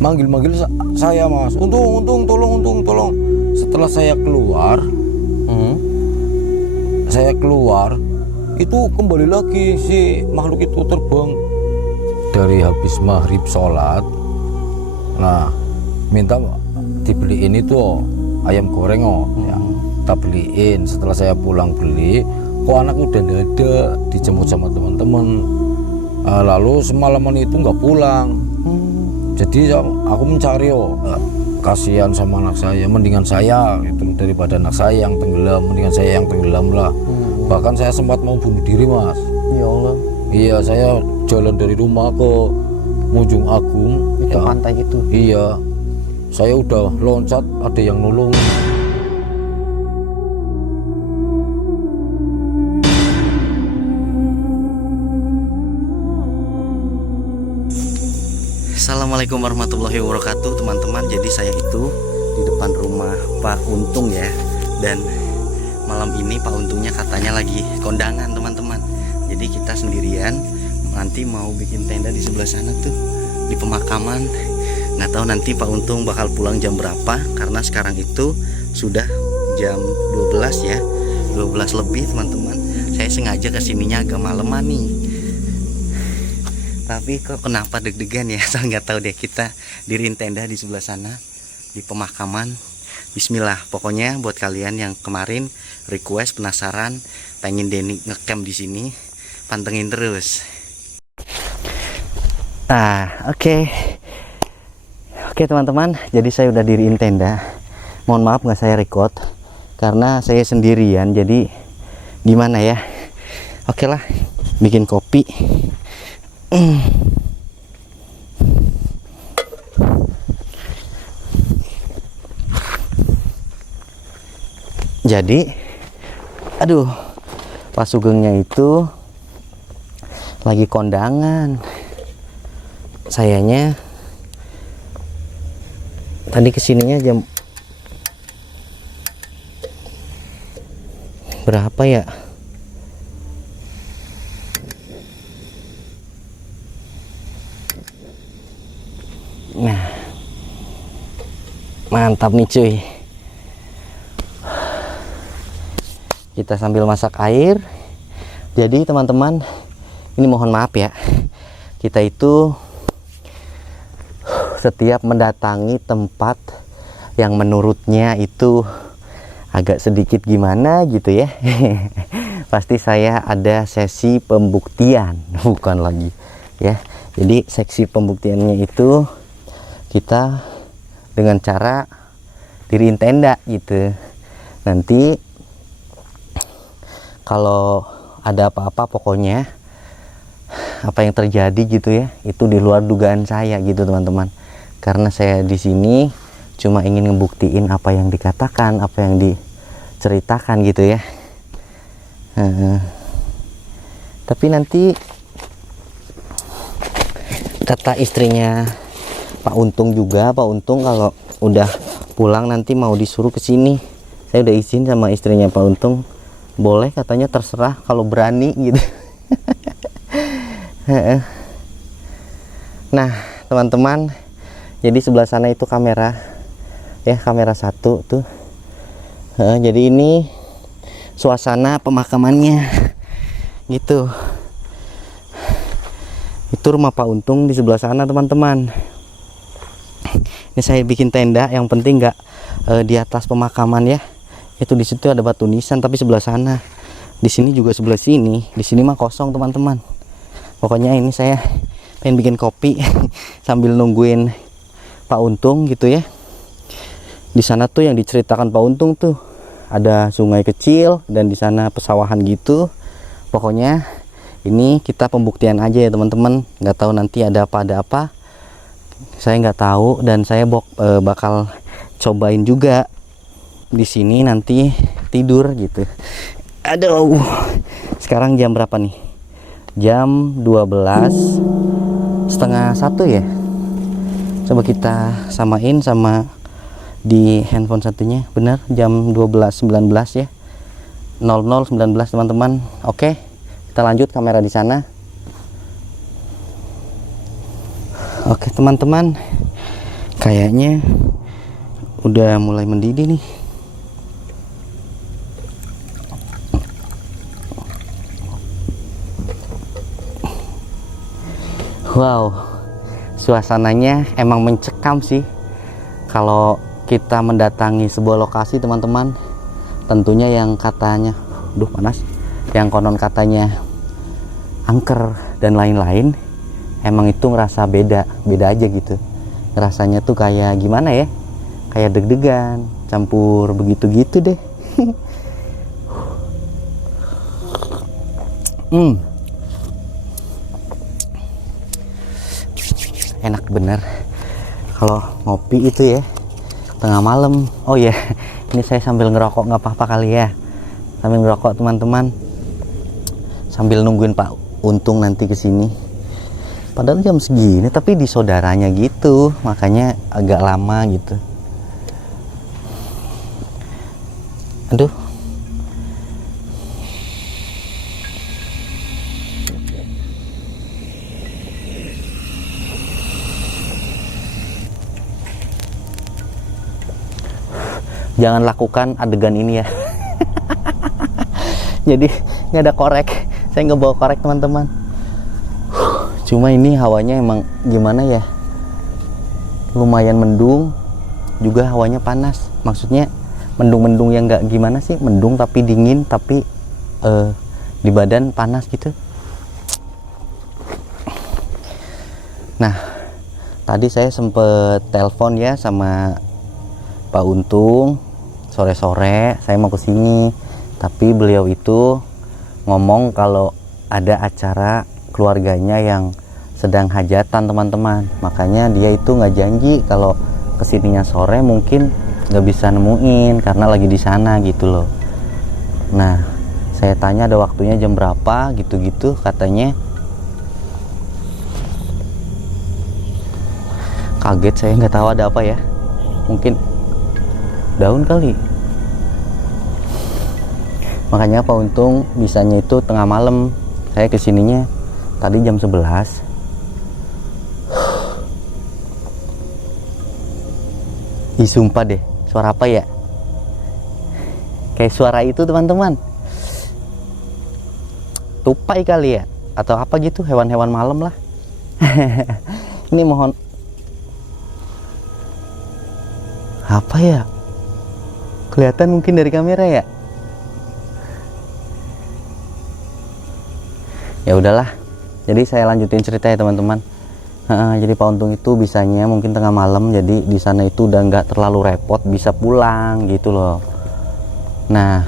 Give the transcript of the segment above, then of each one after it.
manggil-manggil saya, Mas. Untung, tolong. Setelah saya keluar, itu kembali lagi si makhluk itu terbang. Dari habis maghrib sholat, nah minta dibeliin itu ayam goreng ya, kita beliin. Setelah saya pulang beli, kok anak udah nggak ada, dijemput sama teman-teman. Lalu semalaman itu nggak pulang. Jadi aku mencari, kasihan sama anak saya, mendingan saya itu daripada anak saya yang tenggelam, mendingan saya yang tenggelam lah. Bahkan saya sempat mau bunuh diri, Mas. Ya Allah. Iya, saya jalan dari rumah ke Munjung Agung itu pantai gitu. Iya, saya udah loncat, ada yang nolong. Assalamualaikum warahmatullahi wabarakatuh, teman-teman. Jadi saya itu di depan rumah Pak Untung ya. Dan malam ini Pak Untungnya katanya lagi kondangan, teman-teman. Jadi kita sendirian, nanti mau bikin tenda di sebelah sana tuh, di pemakaman. Nggak tahu nanti Pak Untung bakal pulang jam berapa, karena sekarang itu sudah jam 12 ya, 12 lebih, teman-teman. Saya sengaja kesininya agak maleman nih. Tapi kok kenapa deg-degan ya? Saya nggak tahu deh. Kita diriin tenda di sebelah sana, di pemakaman. Bismillah. Pokoknya buat kalian yang kemarin request, penasaran, pengen Denny ngecamp di sini, pantengin terus. Oke teman-teman. Jadi saya udah diriin tenda. Mohon maaf nggak saya record karena saya sendirian. Jadi gimana ya? Oke lah, bikin kopi. Jadi Pak Sugengnya itu lagi kondangan. Sayanya tadi kesininya jam berapa ya? Nah, mantap nih cuy. Kita sambil masak air. Jadi teman-teman, ini mohon maaf ya, kita itu setiap mendatangi tempat yang menurutnya itu agak sedikit gimana gitu ya, pasti saya ada sesi pembuktian, bukan lagi ya. Jadi seksi pembuktiannya itu kita dengan cara diriin tenda gitu. Nanti kalau ada apa-apa, pokoknya apa yang terjadi gitu ya, itu di luar dugaan saya gitu teman-teman. Karena saya di sini cuma ingin ngebuktiin apa yang dikatakan, apa yang diceritakan gitu ya. Tapi nanti kata istrinya Pak Untung juga, Pak Untung kalau udah pulang nanti mau disuruh ke sini. Saya udah izin sama istrinya Pak Untung, boleh katanya, terserah kalau berani gitu. Nah teman-teman, jadi sebelah sana itu kamera ya, kamera 1 tuh. Jadi ini suasana pemakamannya gitu. Itu rumah Pak Untung di sebelah sana teman-teman. Ini saya bikin tenda, yang penting nggak di atas pemakaman ya. Itu di situ ada batu nisan, tapi sebelah sana. Di sini juga sebelah sini. Di sini mah kosong teman-teman. Pokoknya ini saya pengen bikin kopi sambil nungguin Pak Untung gitu ya. Di sana tuh yang diceritakan Pak Untung tuh ada sungai kecil dan di sana pesawahan gitu. Pokoknya ini kita pembuktian aja ya teman-teman. Nggak tahu nanti ada apa, saya nggak tahu, dan saya bakal cobain juga di sini nanti tidur gitu. Aduh, sekarang jam berapa nih? Jam 12:30 ya. Coba kita samain sama di handphone satunya. Benar, jam 12:19 ya. 00:19 teman-teman. Oke, kita lanjut kamera di sana. Oke teman-teman, Kayaknya udah mulai mendidih nih. Wow, suasananya emang mencekam sih kalau kita mendatangi sebuah lokasi teman-teman. Tentunya yang katanya, panas, yang konon katanya angker dan lain-lain, emang itu ngerasa beda aja gitu. Rasanya tuh kayak gimana ya, kayak deg-degan campur begitu gitu deh. Enak bener kalau ngopi itu ya tengah malam. Oh ya, ini saya sambil ngerokok, nggak apa-apa kali ya, sambil ngerokok teman-teman, sambil nungguin Pak Untung nanti kesini. Padahal jam segini tapi di saudaranya gitu, makanya agak lama gitu. Aduh, jangan lakukan adegan ini ya. Jadi nggak ada korek, saya nggak bawa korek teman-teman. Cuma ini hawanya emang gimana ya, lumayan mendung, juga hawanya panas. Maksudnya mendung-mendung yang nggak gimana sih, mendung tapi dingin, tapi di badan panas gitu. Nah, tadi saya sempet telepon ya sama Pak Untung, sore-sore saya mau kesini, tapi beliau itu ngomong kalau ada acara keluarganya yang sedang hajatan teman-teman. Makanya dia itu nggak janji kalau kesininya sore, mungkin nggak bisa nemuin karena lagi di sana gitu loh. Nah, saya tanya ada waktunya jam berapa gitu-gitu, katanya. Kaget saya, nggak tahu ada apa ya, mungkin daun kali. Makanya Pak Untung bisanya itu tengah malam. Saya kesininya tadi jam 11. Ih, sumpah deh, suara apa ya? Kayak suara itu teman-teman, tupai kali ya, atau apa gitu, hewan-hewan malam lah. Ini mohon, apa ya? Kelihatan mungkin dari kamera ya? Ya udahlah, jadi saya lanjutin cerita ya teman-teman. Jadi Pak Untung itu bisanya mungkin tengah malam, jadi di sana itu udah nggak terlalu repot, bisa pulang gitu loh. Nah,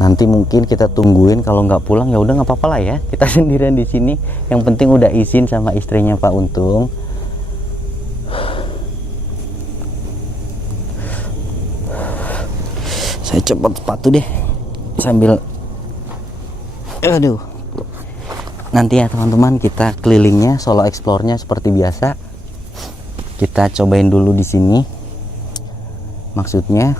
nanti mungkin kita tungguin, kalau nggak pulang ya udah nggak apa-apa lah ya, kita sendirian di sini. Yang penting udah izin sama istrinya Pak Untung. Saya cepat sepatu deh sambil, aduh. Nanti ya teman-teman, kita kelilingnya, solo explore-nya seperti biasa. Kita cobain dulu di sini. Maksudnya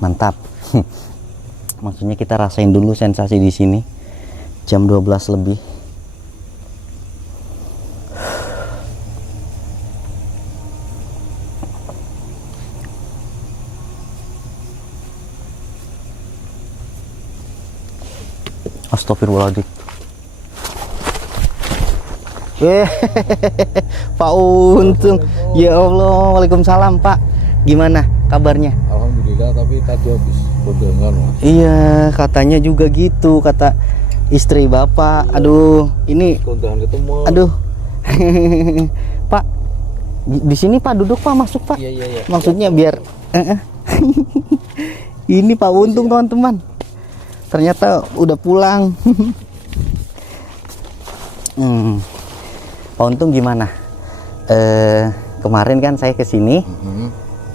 mantap. Maksudnya kita rasain dulu sensasi di sini. Jam 12 lebih. Astagfirullahaladzim. Pak Untung. Ya Allah, waalaikumsalam Pak. Gimana kabarnya? Alhamdulillah, tapi tadi habis kondangan Mas. Iya, katanya juga gitu, kata istri Bapak. Aduh, ini Kondangan ketemu. aduh. Pak, di sini Pak, duduk Pak, masuk Pak. Iya. Maksudnya biar ini Pak Untung teman-teman. Ternyata udah pulang. Pak Untung gimana? Kemarin kan saya kesini,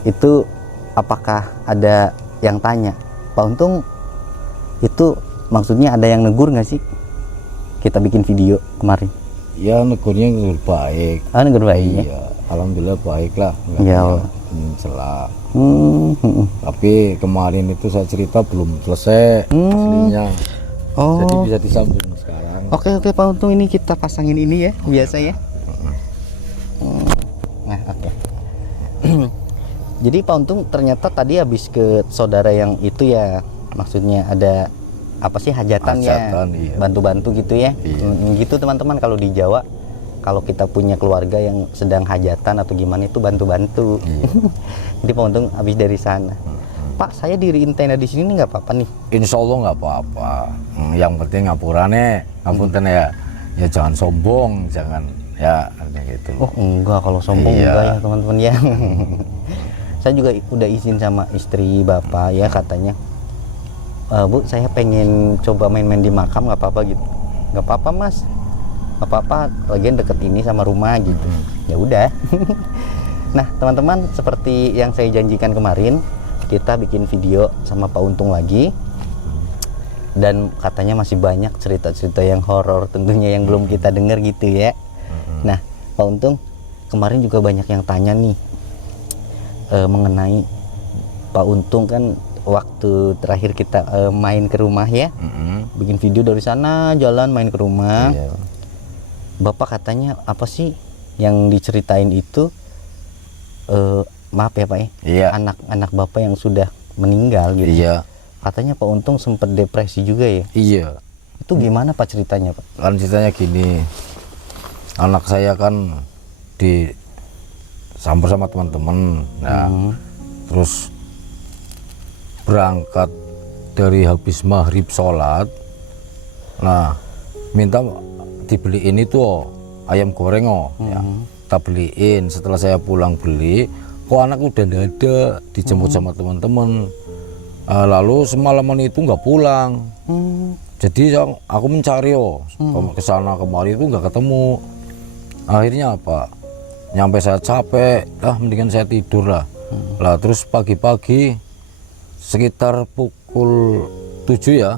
itu apakah ada yang tanya, Pak Untung itu maksudnya ada yang negur nggak sih? Kita bikin video kemarin. Ya, negurnya negur baik. Ah, negur baiknya. Iya, alhamdulillah baik lah. Ya. Celah. Tapi kemarin itu saya cerita belum selesai aslinya. Oh. Jadi bisa disambung sekarang. Oke Pak Untung, ini kita pasangin ini ya, biasa ya. Nah oke. Jadi Pak Untung ternyata tadi habis ke saudara yang itu ya, maksudnya ada apa sih hajatannya, Hajatan, iya. bantu-bantu gitu ya. Iya. Gitu teman-teman, kalau di Jawa kalau kita punya keluarga yang sedang hajatan atau gimana itu bantu-bantu. Iya. Jadi Pak Untung habis dari sana. Pak, saya diriin tenda di sini nggak apa-apa nih? Insya Allah nggak apa-apa. Yang penting ngapurane, ngapunten ya. Ya jangan sombong, jangan ya kayak gitu. Oh enggak, kalau sombong Iya. enggak ya teman-teman ya. Saya juga udah izin sama istri bapak ya, katanya, Bu saya pengen coba main-main di makam, nggak apa-apa gitu. Nggak apa-apa mas, nggak apa-apa, lagian deket ini sama rumah gitu. Ya udah. Nah teman-teman, seperti yang saya janjikan kemarin, kita bikin video sama Pak Untung lagi, dan katanya masih banyak cerita-cerita yang horor tentunya yang belum kita dengar gitu ya. Nah Pak Untung, kemarin juga banyak yang tanya nih mengenai Pak Untung kan waktu terakhir kita main ke rumah ya, bikin video dari sana jalan main ke rumah. Iya. Bapak katanya apa sih yang diceritain itu, maaf ya Pak ya, Iya. anak-anak Bapak yang sudah meninggal gitu. Iya. Katanya Pak Untung sempat depresi juga ya. Iya. Itu gimana Pak ceritanya Pak? Kan ceritanya gini, anak saya kan disamper sama teman-teman, nah terus berangkat dari habis maghrib sholat, nah minta dibeliin itu ayam goreng ya, kita beliin. Setelah saya pulang beli, kok anak udah nggak ada, dijemput sama teman-teman. Lalu semalaman itu nggak pulang. Jadi aku mencari ke sana kemari itu nggak ketemu. Akhirnya apa? Nyampe saya capek, mendingan saya tidur lah. Lah terus pagi-pagi sekitar pukul 7 ya,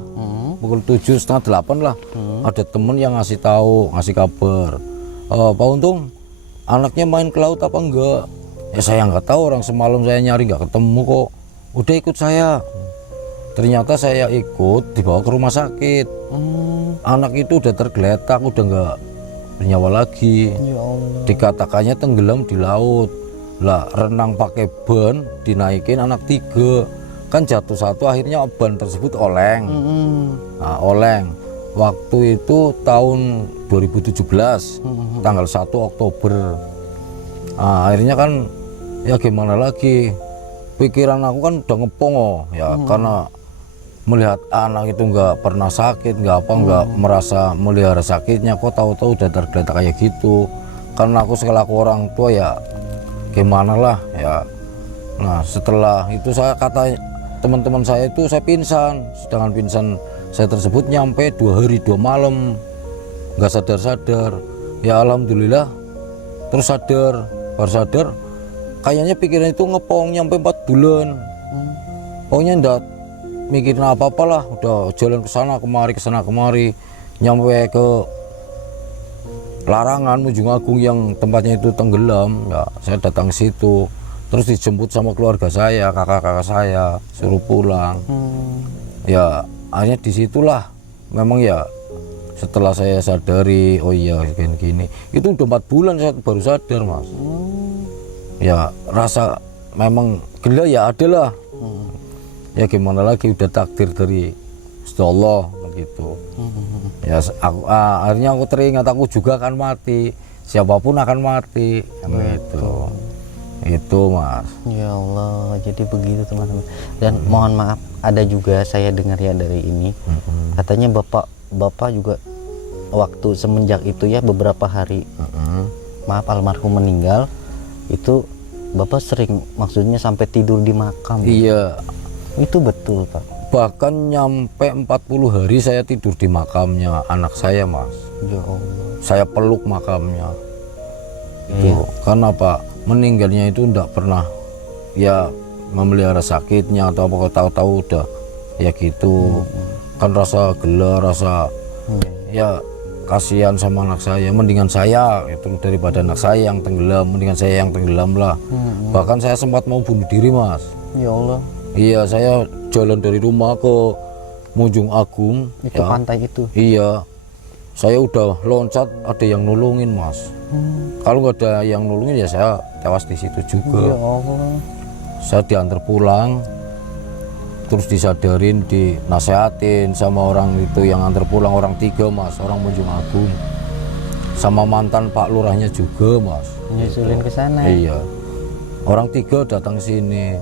pukul 7 setengah 8 lah, ada temen yang ngasih tahu, ngasih kabar, Pak Untung anaknya main ke laut apa enggak? Ya saya nggak tahu, orang semalam saya nyari nggak ketemu kok. Udah ikut saya. Ternyata saya ikut dibawa ke rumah sakit. Anak itu udah tergeletak, udah nggak bernyawa lagi. Ya Allah. Dikatakannya tenggelam di laut. Lah renang pakai ban, dinaikin anak 3. Kan jatuh satu, akhirnya ban tersebut oleng. Nah, oleng. Waktu itu tahun 2017, tanggal 1 Oktober. Nah, akhirnya kan ya gimana lagi? Pikiran aku kan udah ngepong ya, karena melihat anak itu nggak pernah sakit, nggak merasa melihara sakitnya, kok tahu-tahu udah tergeletak kayak gitu. Karena aku selaku orang tua ya gimana lah ya. Nah setelah itu saya kata teman-teman saya itu saya pingsan, sedangkan pingsan saya tersebut nyampe 2 hari 2 malam nggak sadar-sadar. Ya alhamdulillah terus sadar, baru sadar kayaknya pikiran itu ngepong nyampe 4 bulan. Pokoknya enggak mikirin apa-apa lah, udah jalan ke sana kemari, nyampe ke Larangan Ujung Agung yang tempatnya itu tenggelam. Ya saya datang ke situ, terus dijemput sama keluarga saya, kakak-kakak saya, suruh pulang. Ya akhirnya disitulah memang ya setelah saya sadari, oh iya gini itu udah 4 bulan saya baru sadar mas. Ya rasa memang gila ya adalah. Ya gimana lagi, udah takdir dari Allah begitu. Ya aku, akhirnya aku teringat aku juga akan mati, siapapun akan mati gitu. Itu mas. Ya Allah, jadi begitu teman-teman. Dan mohon maaf, ada juga saya dengar ya dari ini, katanya bapak juga waktu semenjak itu ya beberapa hari maaf almarhum meninggal itu bapak sering, maksudnya sampai tidur di makam. Iya. Itu betul Pak? Bahkan nyampe 40 hari saya tidur di makamnya anak saya mas. Ya Allah. Saya peluk makamnya. Iya. Itu karena Pak meninggalnya itu enggak pernah ya memelihara sakitnya atau apa, tahu-tahu udah ya gitu. Kan rasa gela, rasa ya kasihan sama anak saya, mendingan saya itu daripada anak saya yang tenggelam, mendingan saya yang tenggelam lah. Bahkan saya sempat mau bunuh diri mas. Ya Allah. Iya, saya jalan dari rumah ke Ujung Agung Itu ya. pantai itu. Iya, saya udah loncat ada yang nulungin mas. Kalau nggak ada yang nulungin ya saya tewas di situ juga. Ya Allah. Saya diantar pulang, terus disadarin, dinasehatin sama orang itu yang antar pulang, orang 3 mas, orang Munjung Agung, sama mantan Pak Lurahnya juga mas. Nyusulin ke sana. Iya, orang 3 datang ke sini,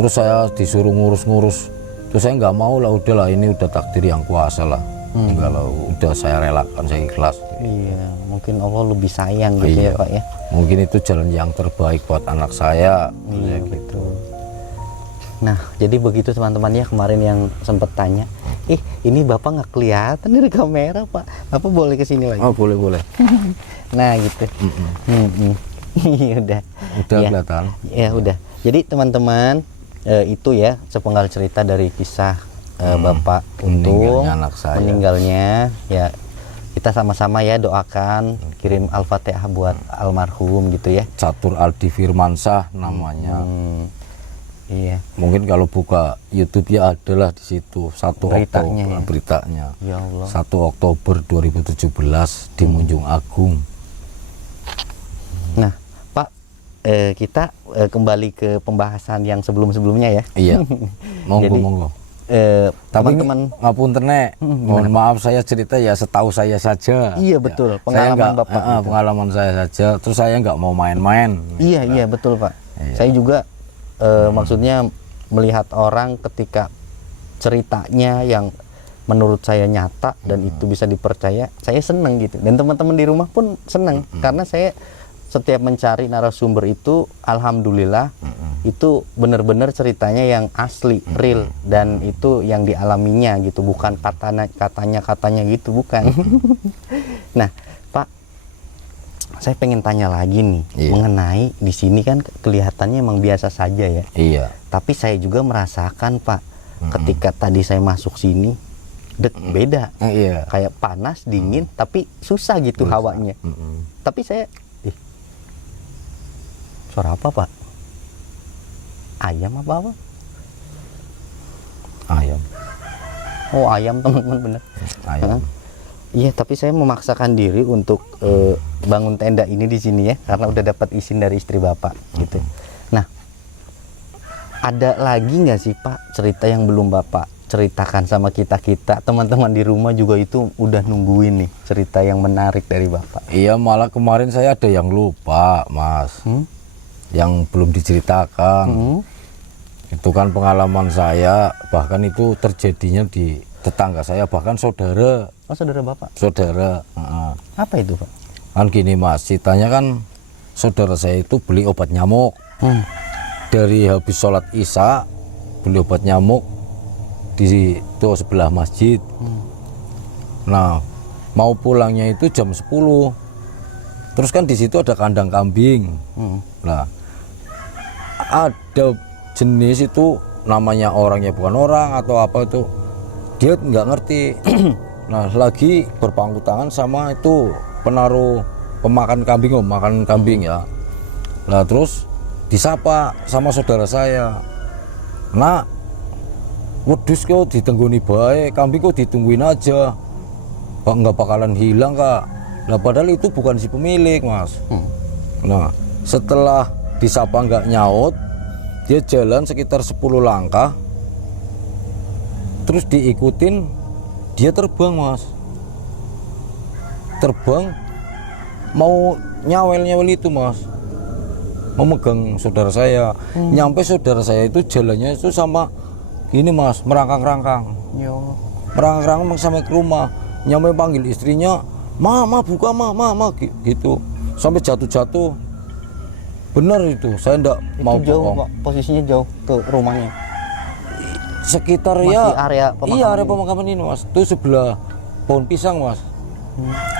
terus saya disuruh ngurus-ngurus, terus saya nggak mau lah, udahlah ini udah takdir yang kuasa lah. Kalau udah saya relakan, saya ikhlas. Iya, mungkin Allah lebih sayang gitu Iya. ya Pak ya. Mungkin itu jalan yang terbaik buat anak saya. Iya gitu. Nah, jadi begitu teman-teman ya, kemarin yang sempat tanya, ini Bapak nggak kelihatan dari kamera Pak. Bapak boleh ke sini lagi? Oh boleh boleh. Nah gitu. Iya udah. Udah Ya. kelihatan. Ya udah. Jadi teman-teman, itu ya sepenggal cerita dari kisah Bapak Untung Meninggalnya anak saya. meninggalnya. Ya kita sama-sama ya doakan, kirim Al-Fatihah buat almarhum gitu ya. Catur Aldi Firmansyah namanya. Iya. Mungkin kalau buka YouTube ya adalah di situ 1 Beritanya Oktober ya? beritanya. Ya Allah. 1 Oktober 2017 di Munjung Agung. Nah, Pak, kita kembali ke pembahasan yang sebelum-sebelumnya ya. Iya. Monggo Jadi, monggo. Tapi teman-teman, ngapunten nek, mohon maaf saya cerita ya setahu saya saja. iya betul, Saya pengalaman nggak- Bapak. gitu. pengalaman saya saja. Terus saya nggak mau main-main. Iya, iya betul Pak. Iya. Saya juga maksudnya melihat orang ketika ceritanya yang menurut saya nyata dan itu bisa dipercaya, saya seneng gitu. Dan teman-teman di rumah pun seneng karena saya setiap mencari narasumber itu, alhamdulillah itu benar-benar ceritanya yang asli, real, dan itu yang dialaminya gitu, bukan katanya gitu, bukan. Nah, Pak, saya pengen tanya lagi nih mengenai di sini kan kelihatannya emang biasa saja ya. Iya. Tapi saya juga merasakan Pak, ketika tadi saya masuk sini, beda. Iya. Kayak panas, dingin, tapi susah gitu hawanya. Tapi saya, suara apa Pak? Ayam apa? Ayam. Oh ayam teman-teman, bener. Ayam. Iya, tapi saya memaksakan diri untuk bangun tenda ini di sini ya, karena udah dapat izin dari istri Bapak gitu. Nah, ada lagi nggak sih Pak cerita yang belum Bapak ceritakan sama kita teman-teman di rumah juga itu udah nungguin nih cerita yang menarik dari Bapak. Iya, malah kemarin saya ada yang lupa, Mas. Yang belum diceritakan. Itu kan pengalaman saya, bahkan itu terjadinya di tetangga saya, bahkan saudara. Oh saudara Bapak? Saudara. Apa itu Pak? Kan gini Mas, ceritanya kan saudara saya itu beli obat nyamuk. Dari habis sholat isya, beli obat nyamuk di itu sebelah masjid. Nah, mau pulangnya itu jam 10. Terus kan di situ ada kandang kambing. Nah, ada jenis itu namanya orangnya bukan orang atau apa itu, dia nggak ngerti. Nah, lagi berpangku tangan sama itu penaruh pemakan kambing ya. Nah, terus disapa sama saudara saya, "Nak, wedus kok ditenggoni baik, kambing kok ditungguin aja, Pak, nggak bakalan hilang Kak." Nah, padahal itu bukan si pemilik Mas. Nah, setelah disapa nggak nyaut, dia jalan sekitar 10 langkah, terus diikutin, dia terbang Mas. Terbang mau nyawel itu Mas, mau megang saudara saya. Nyampe saudara saya itu jalannya itu sama ini Mas, merangkang-rangkang. Merangkang-rangkang sampai ke rumah. Nyampe panggil istrinya, "Mama buka, mama," gitu. Sampai jatuh-jatuh. Benar itu, saya enggak mau Jauh bohong. Pak, posisinya jauh ke rumahnya. Sekitar Masih ya area pemakaman iya, area ini? pemakaman ini Mas. Itu sebelah pohon pisang Mas.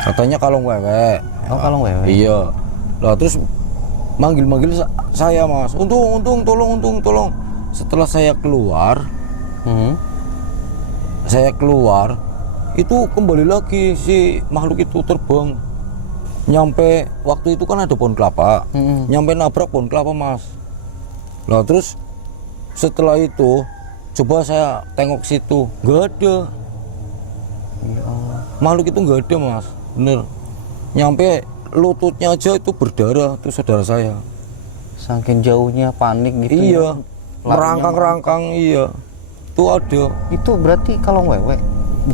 Katanya kalong wewe. Oh kalong wewe. Iya. Lah terus manggil saya Mas. Untung, tolong. Setelah saya keluar, itu kembali lagi si makhluk itu terbang. Nyampe waktu itu kan ada pohon kelapa. Nyampe nabrak pohon kelapa Mas. Lah terus setelah itu coba saya tengok situ, nggak ada. Makhluk itu nggak ada Mas. bener. Nyampe lututnya aja itu berdarah tuh saudara saya. Saking jauhnya panik gitu. Iya, ya. merangkang-rangkang, iya. Tuh ada. Itu berarti kalau wewe.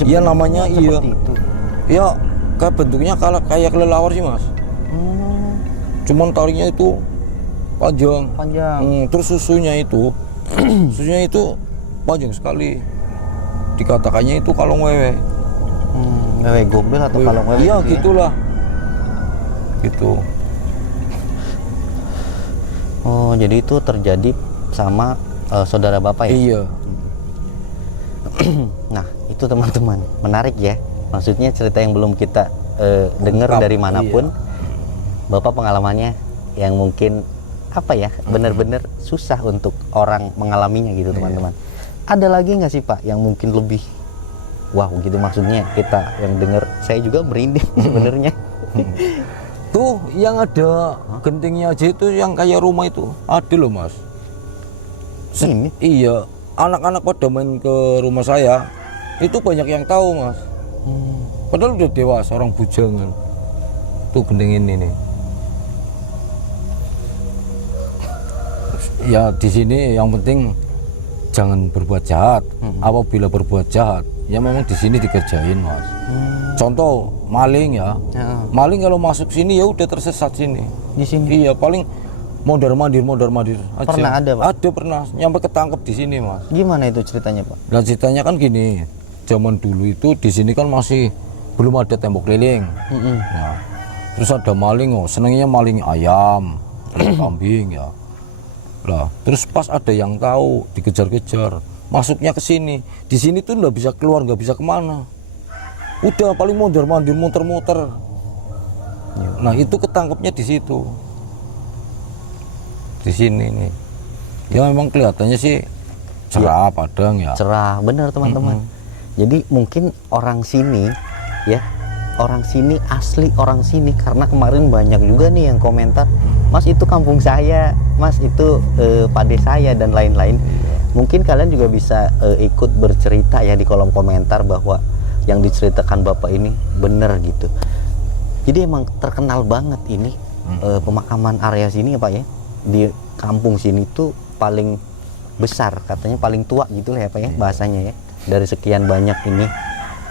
Iya namanya iya. Seperti itu. Ya kayak bentuknya kayak kelelawar sih mas. Cuman talinya itu panjang. Terus susunya itu panjang sekali. Dikatakannya itu kalong wewe. Wewe gombel atau kalong wewe? Iya gitu gitulah. Gitu. Oh, jadi itu terjadi sama saudara bapak ya? Iya. Nah, itu teman-teman, menarik ya. Maksudnya cerita yang belum kita dengar dari manapun. Iya. Bapak pengalamannya yang mungkin apa ya, benar-benar susah untuk orang mengalaminya gitu teman-teman. Ada lagi nggak sih Pak yang mungkin lebih wow gitu, maksudnya kita yang dengar, saya juga merinding sebenarnya. Tuh yang ada gentingnya aja itu yang kayak rumah itu ada loh mas. Ini? Iya, anak-anak pada main ke rumah saya itu banyak yang tahu mas. Padahal udah dewasa, orang bujangan. Tuh genting ini nih. Ya di sini yang penting jangan berbuat jahat. Apabila berbuat jahat, ya memang di sini dikerjain mas. Contoh maling ya. Maling kalau masuk sini ya udah tersesat sini. Di sini? Iya, paling mondar mandir aja. Pernah ada Pak? Ada pernah, nyampe ketangkep di sini mas. Gimana itu ceritanya Pak? Nah ceritanya kan gini, zaman dulu itu di sini kan masih belum ada tembok keliling. Nah, terus ada maling, senengnya maling ayam, kambing ya. Lah, terus pas ada yang tahu, dikejar-kejar, masuknya ke sini. Di sini tuh nggak bisa keluar, nggak bisa kemana. Udah paling mondar mandir, muter-muter. Nah itu ketangkepnya di situ. Di sini nih. Ya memang kelihatannya sih cerah, padang ya. Cerah, bener teman-teman. Jadi mungkin orang sini ya, orang sini asli orang sini, karena kemarin banyak juga nih yang komentar, Mas itu kampung saya, Mas itu pade saya dan lain-lain. Mungkin kalian juga bisa ikut bercerita ya di kolom komentar bahwa yang diceritakan Bapak ini bener gitu. Jadi emang terkenal banget ini pemakaman area sini ya Pak ya, di kampung sini tuh paling besar, katanya paling tua gitu lah ya Pak ya bahasanya ya. Dari sekian banyak ini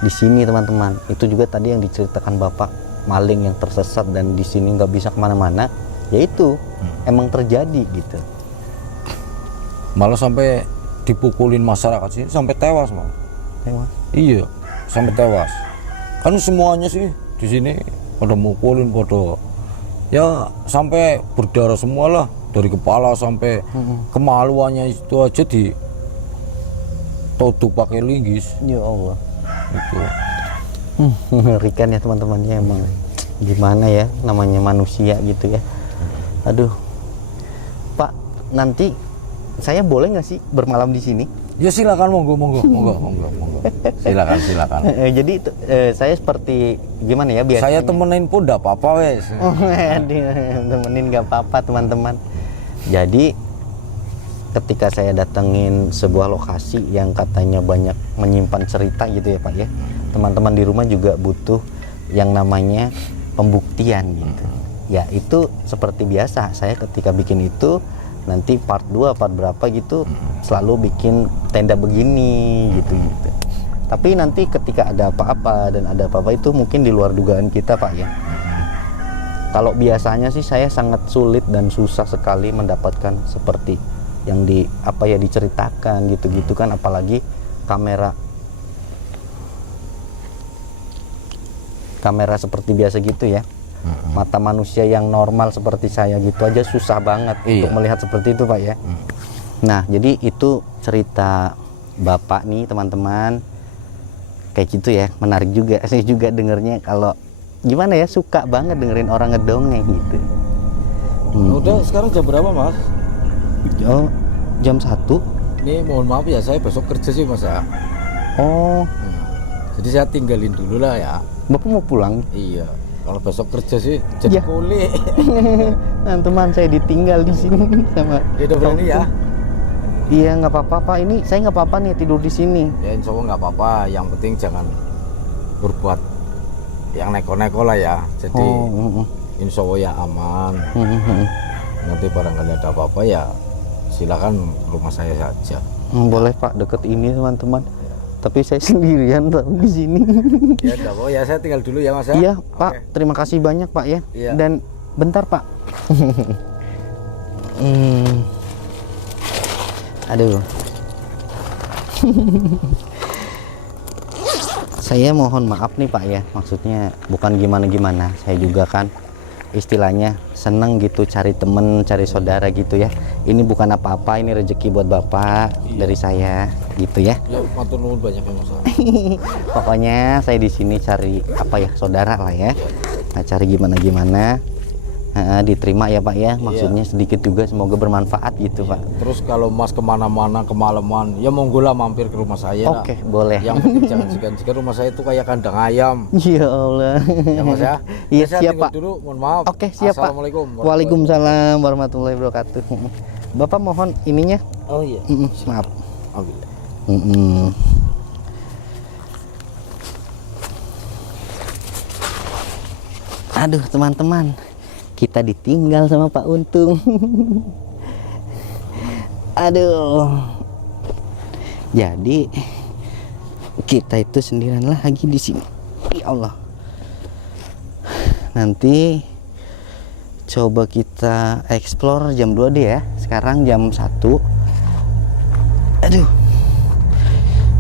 di sini teman-teman, itu juga tadi yang diceritakan Bapak, maling yang tersesat dan di sini nggak bisa kemana-mana, yaitu emang terjadi gitu. Malah sampai dipukulin masyarakat sih, sampai tewas malah. Tewas? Iya, sampai tewas. Kan semuanya sih di sini pada mukulin, pada ya sampai berdarah semua lah, dari kepala sampai kemaluannya itu aja di toduk pakai linggis. Ya Allah. Itu Mengerikan ya teman-teman ya, emang gimana ya namanya manusia gitu ya. Aduh Pak, nanti saya boleh nggak sih bermalam di sini? ya silakan, monggo. Silakan. Jadi saya seperti gimana ya biasanya? Saya temenin pun enggak apa-apa wes. Temenin nggak apa-apa teman-teman. Jadi ketika saya datengin sebuah lokasi yang katanya banyak menyimpan cerita gitu ya Pak ya, teman-teman di rumah juga butuh yang namanya pembuktian gitu. Ya itu seperti biasa, saya ketika bikin itu nanti part 2 part berapa gitu selalu bikin tenda begini gitu. Tapi nanti ketika ada apa-apa dan ada apa-apa itu mungkin di luar dugaan kita Pak ya. Kalau biasanya sih saya sangat sulit dan susah sekali mendapatkan seperti yang diceritakan gitu-gitu kan, apalagi kamera seperti biasa gitu ya. Mata manusia yang normal seperti saya gitu aja susah banget untuk melihat seperti itu Pak ya. Nah jadi itu cerita Bapak nih teman-teman, kayak gitu ya, menarik juga. Saya juga dengernya kalau gimana ya, suka banget dengerin orang ngedongeng gitu. Udah sekarang jam berapa mas? Oh, jam 1. Ini mohon maaf ya, saya besok kerja sih mas ya. Oh, Jadi saya tinggalin dulu lah ya. Bapak mau pulang? Iya, kalau besok kerja sih jadi Ya. kulit. Nah, teman saya ditinggal di sini sama. Ya udah berani ya. Iya, nggak apa-apa Pak. Ini saya nggak apa-apa nih tidur di sini. Ya insya Allah nggak apa-apa. Yang penting jangan berbuat yang neko-neko lah ya. Jadi insya Allah ya aman. Nanti barangkali ada apa-apa ya silakan rumah saya saja. Boleh Pak, deket ini teman-teman. Tapi saya sendirian tahu di sini. Ya udah, oh ya saya tinggal dulu ya Mas ya. Iya Pak, Oke. terima kasih banyak Pak ya. Iya. Dan bentar Pak. Aduh. Saya mohon maaf nih Pak ya, maksudnya bukan gimana-gimana. Saya juga kan istilahnya seneng gitu cari temen, cari saudara gitu ya. Ini bukan apa-apa, ini rezeki buat Bapak dari saya gitu ya. Ya matur nuwun banyak ya Mas. Pokoknya saya di sini cari apa ya, saudara lah ya. Nah, cari gimana-gimana. Diterima ya Pak ya, maksudnya sedikit juga semoga bermanfaat gitu Pak. Terus kalau Mas kemana-mana kemalaman ya monggo lah mampir ke rumah saya. Oke, boleh. Yang penting jangan segan-segan, rumah saya itu kayak kandang ayam. Ya Allah. Ya Mas ya. Iya Saya siap tinggal Pak. dulu, mohon maaf. Oke siap Pak. Assalamualaikum. Waalaikumsalam warahmatullahi wabarakatuh. Bapak mohon ininya. Oh iya. Maaf. Oke. Aduh teman-teman, kita ditinggal sama Pak Untung. Aduh. Jadi kita itu sendirian lagi di sini. Ya Allah. Nanti coba kita explore jam 2 deh ya. Sekarang jam 1. Aduh.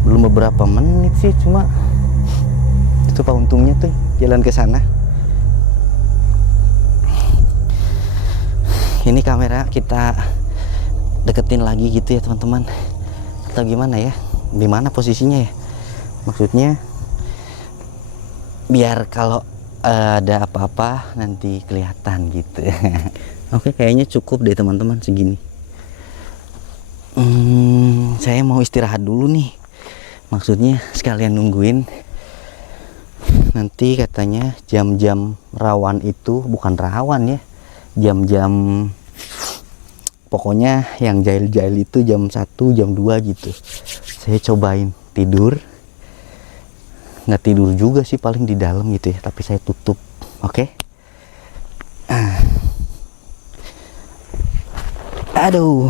Belum beberapa menit sih, cuma itu Pak Untungnya tuh jalan ke sana. Ini kamera kita deketin lagi gitu ya teman-teman, atau gimana ya, di mana posisinya ya, maksudnya biar kalau ada apa-apa nanti kelihatan gitu. Oke, kayaknya cukup deh teman-teman segini. Saya mau istirahat dulu nih, maksudnya sekalian nungguin. Nanti katanya jam-jam rawan itu bukan rawan ya, jam-jam pokoknya yang jahil-jahil itu jam 1, jam 2 gitu. Saya cobain tidur. Nggak tidur juga sih, paling di dalam gitu ya, tapi saya tutup. Oke. Aduh.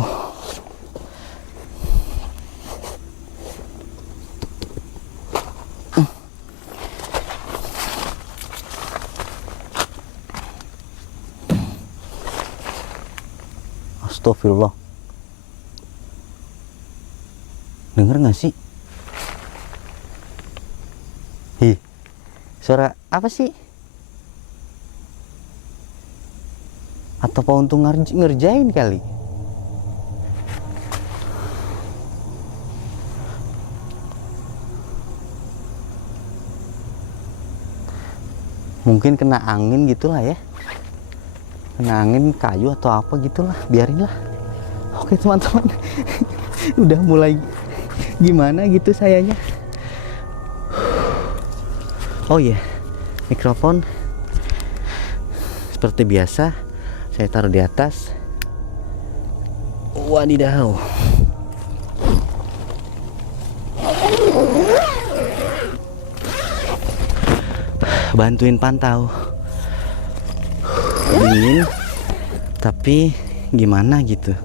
Astagfirullah. Dengar nggak sih? Hi, suara apa sih? Atau Pak Untung ngerjain kali? Mungkin kena angin gitulah ya. Kena angin kayu atau apa gitulah, biarinlah. Oke teman-teman. Udah mulai gimana gitu sayanya. Oh iya, mikrofon seperti biasa saya taruh di atas. Wadidaw. Bantuin pantau. Dingin tapi gimana gitu.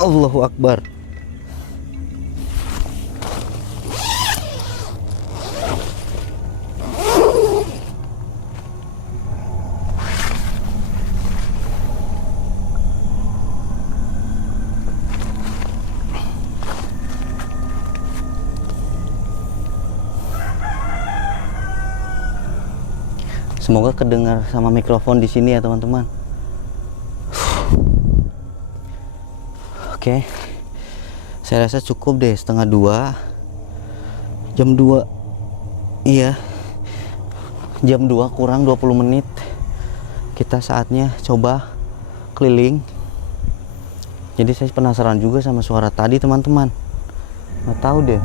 Allahu Akbar. Semoga kedengar sama mikrofon di sini ya teman-teman. Oke, saya rasa cukup deh, 1:30, jam 2, iya, jam 2 kurang 20 menit. kita saatnya coba keliling. Jadi saya penasaran juga sama suara tadi teman-teman. Nggak tahu deh.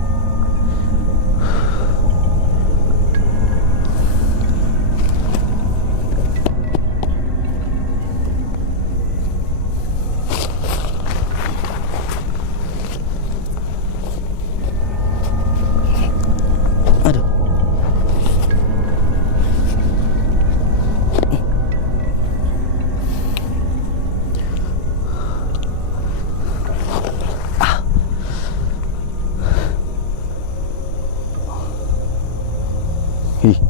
Aduh. Ih,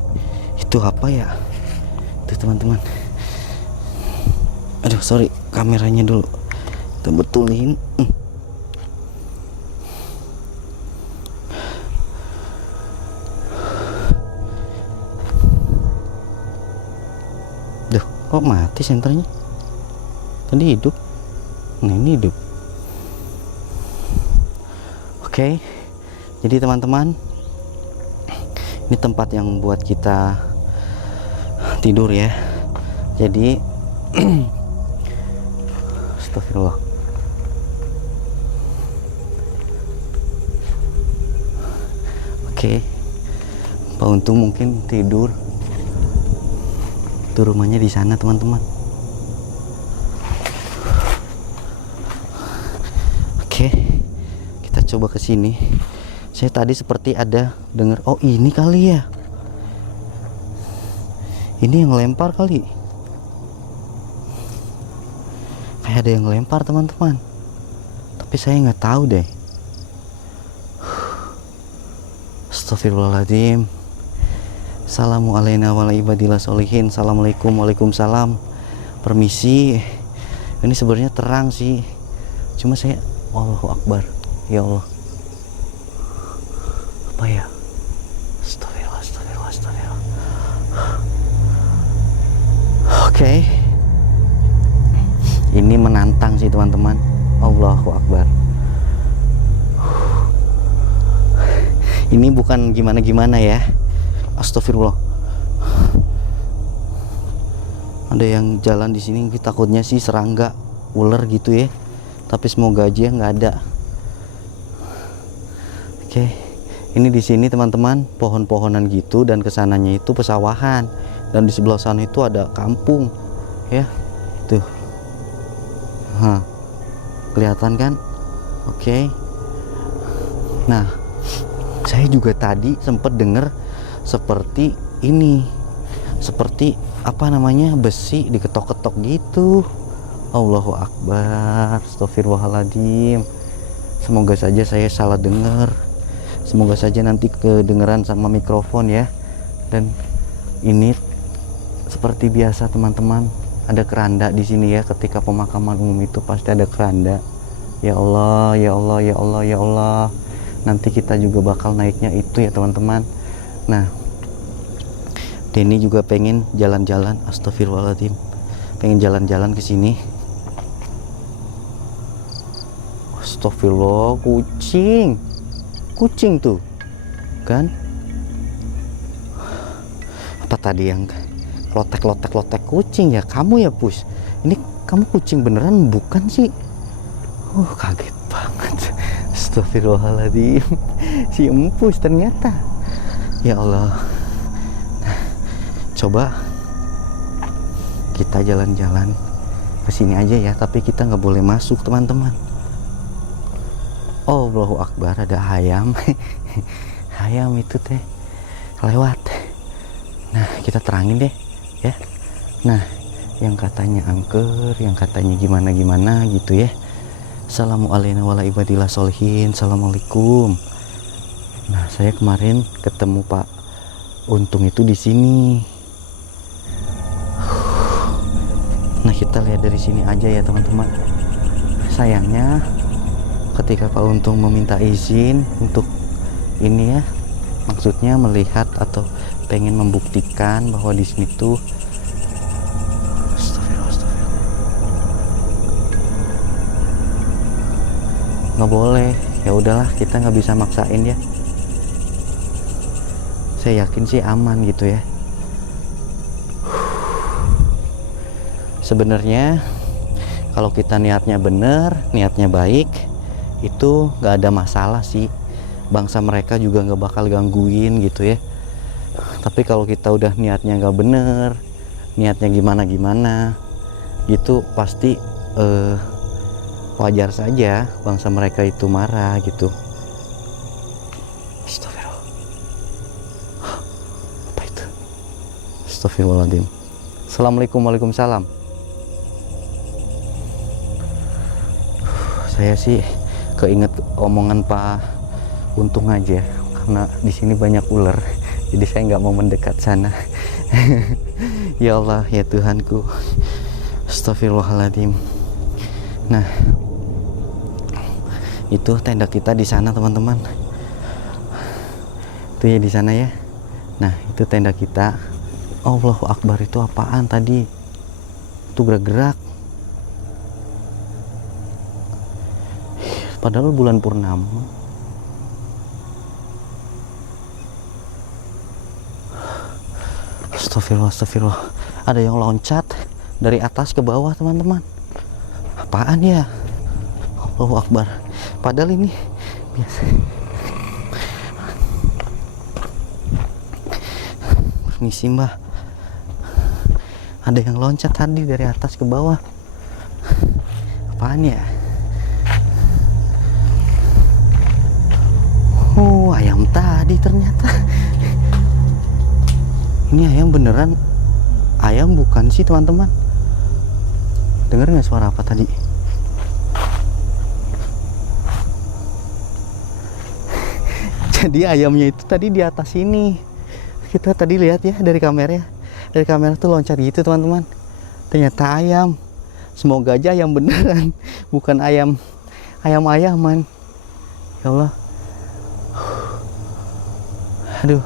itu apa ya? Itu teman-teman. Aduh, sorry, kameranya dulu. Kita betulin. Duh, kok mati senternya? Tadi hidup. Nah, ini hidup. Oke. Jadi teman-teman, ini tempat yang buat kita tidur ya. Jadi astagfirullah. Oke. Pak Untung mungkin tidur. Itu rumahnya di sana teman-teman. Oke. Kita coba ke sini. Saya tadi seperti ada dengar, oh ini kali ya. Ini yang lempar kali. Kayak ada yang lempar teman-teman. Tapi saya nggak tahu deh. Astagfirullahaladzim. Assalamualaikum warahmatullahi wabarakatuh. Assalamualaikum, waalaikumsalam. Permisi. Ini sebenarnya terang sih. Cuma saya, Allahu Akbar. Ya Allah. Apa ya? Astagfirullah, astagfirullah, astagfirullah. Oke. Ini menantang sih teman-teman. Allahu Akbar. Ini bukan gimana-gimana ya. Astagfirullah. Ada yang jalan di sini, takutnya sih serangga, ular gitu ya. Tapi semoga aja nggak ada. Oke. Ini di sini teman-teman, pohon-pohonan gitu, dan kesananya itu pesawahan, dan di sebelah sana itu ada kampung, ya, tuh, kelihatan kan? Oke. Nah, saya juga tadi sempat dengar seperti ini, seperti apa namanya, besi diketok-ketok gitu. Allahu Akbar, astagfirullahaladzim. Semoga saja saya salah dengar. Semoga saja nanti kedengeran sama mikrofon ya. Dan ini seperti biasa teman-teman, ada keranda di sini ya. Ketika pemakaman umum itu pasti ada keranda. Ya Allah, ya Allah, ya Allah, ya Allah. Nanti kita juga bakal naiknya itu ya teman-teman. Nah, Denny juga pengen jalan-jalan. Astagfirullahaladzim. Pengen jalan-jalan ke sini. Astagfirullah, kucing tuh kan. Apa tadi yang lotek kucing ya? Kamu ya Pus, ini kamu kucing beneran bukan sih? Kaget banget. Astagfirullahaladzim. Si Empus ternyata. Ya Allah. Nah, coba kita jalan-jalan ke sini aja ya, tapi kita nggak boleh masuk teman-teman. Allahu Akbar, ada ayam. Ayam itu teh lewat. Nah, kita terangin deh ya. Nah, yang katanya angker, yang katanya gimana gitu ya. Assalamualaikum warahmatullahi wabarakatuh. Assalamualaikum. Nah, saya kemarin ketemu Pak Untung itu di sini. Nah, kita lihat dari sini aja ya teman-teman. Sayangnya ketika Pak Untung meminta izin untuk ini ya, maksudnya melihat atau pengen membuktikan bahwa di sini tuh nggak boleh. Ya udahlah, kita nggak bisa maksain ya. Saya yakin sih aman gitu ya. sebenarnya kalau kita niatnya bener, niatnya baik, itu nggak ada masalah sih. Bangsa mereka juga nggak bakal gangguin gitu ya. Tapi kalau kita udah niatnya nggak bener, niatnya gimana gitu, pasti wajar saja bangsa mereka itu marah gitu. Astagfirullah. Apa itu? Astagfirullahaladzim. Assalamualaikum. Waalaikumsalam. Saya sih keinget omongan Pak Untung aja, karena di sini banyak ular, jadi saya nggak mau mendekat sana. Ya Allah, ya Tuhanku. Astagfirullahaladzim. Nah, itu tenda kita di sana teman-teman. Itu ya di sana ya. Nah, itu tenda kita. Allahu Akbar, itu apaan tadi? Itu gerak-gerak. Padahal bulan purnama. Astagfirullah, astagfirullah. Ada yang loncat dari atas ke bawah teman-teman. Apaan ya? Allahu Akbar. Padahal ini biasa. Permisi Mbah. Ada yang loncat tadi dari atas ke bawah. Apaan ya? Oh, ayam tadi ternyata. Ini ayam beneran. Ayam bukan sih teman-teman. Dengar nggak suara apa tadi? Jadi ayamnya itu tadi di atas sini. Kita tadi lihat ya dari kamera ya. Dari kamera tuh loncat gitu teman-teman. Ternyata ayam. Semoga aja ayam beneran, bukan ayam-ayaman. Ya Allah. Aduh.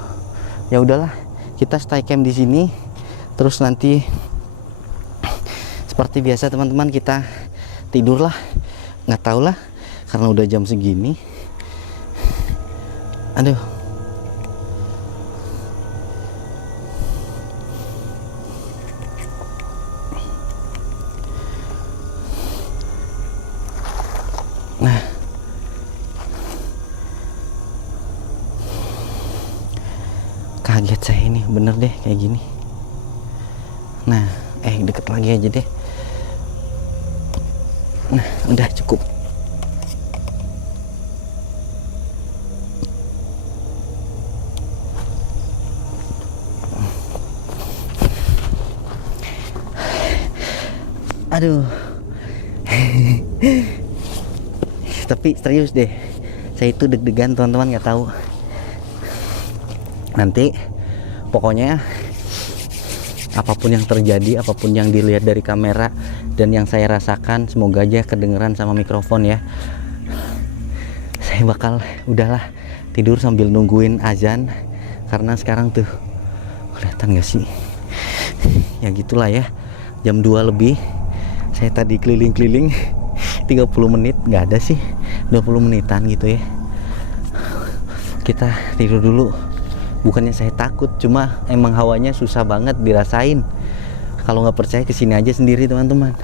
Ya udahlah. Kita stay camp di sini. Terus nanti seperti biasa teman-teman, kita tidurlah. Nggak tahu lah, karena udah jam segini. Aduh. Nah. Kaget saya ini, bener deh kayak gini. Nah, deket lagi aja deh. Nah, udah cukup. Aduh. Tapi serius deh, saya itu deg-degan teman-teman, nggak tahu. Nanti pokoknya apapun yang terjadi, apapun yang dilihat dari kamera dan yang saya rasakan, semoga aja kedengeran sama mikrofon ya. Saya bakal udahlah tidur sambil nungguin azan, karena sekarang tuh kelihatan gak sih? Ya gitulah ya, jam 2 lebih. Saya tadi keliling-keliling 30 menit, nggak ada sih, 20 menitan gitu ya. Kita tidur dulu. Bukannya saya takut, cuma emang hawanya susah banget dirasain. Kalau nggak percaya kesini aja sendiri teman-teman.